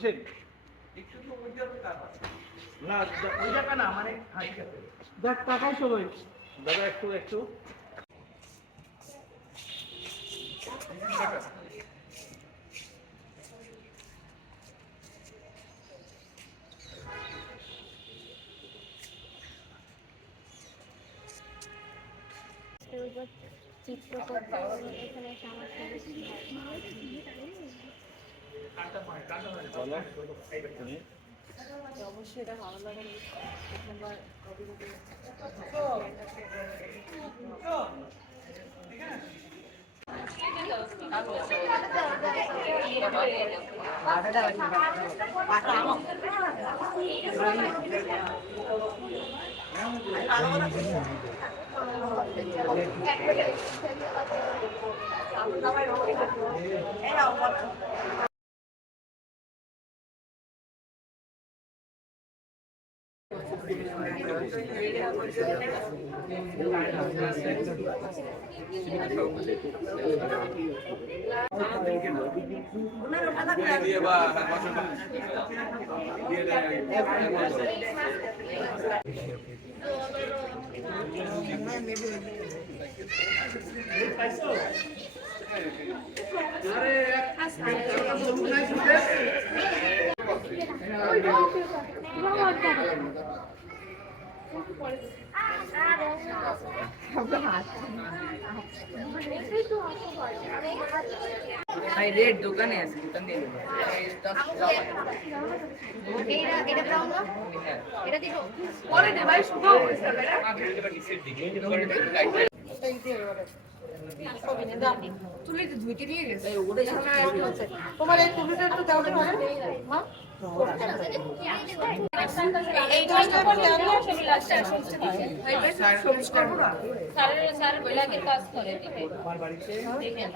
বসেন না ওই টাকা না মানে ঠিক আছে দেখ টাকাই সবাই দাদা একটু একটু চিত্র করতে এখানে অবশ্যই এটা ভালো লাগে রেড দোকানে আছে দোকান দিয়ে এটা ব্রাউন না এটা দিব পরে দে ভাই শুভ তুলিতে ধুইতে নিয়ে গেছে তোমার এই তুলিটা একটু দাও তো মা এই কাজটা করতে আমি আসলে লাস্টে আসছে স্যার বইলাকে কাজ করে দিবে দেখেন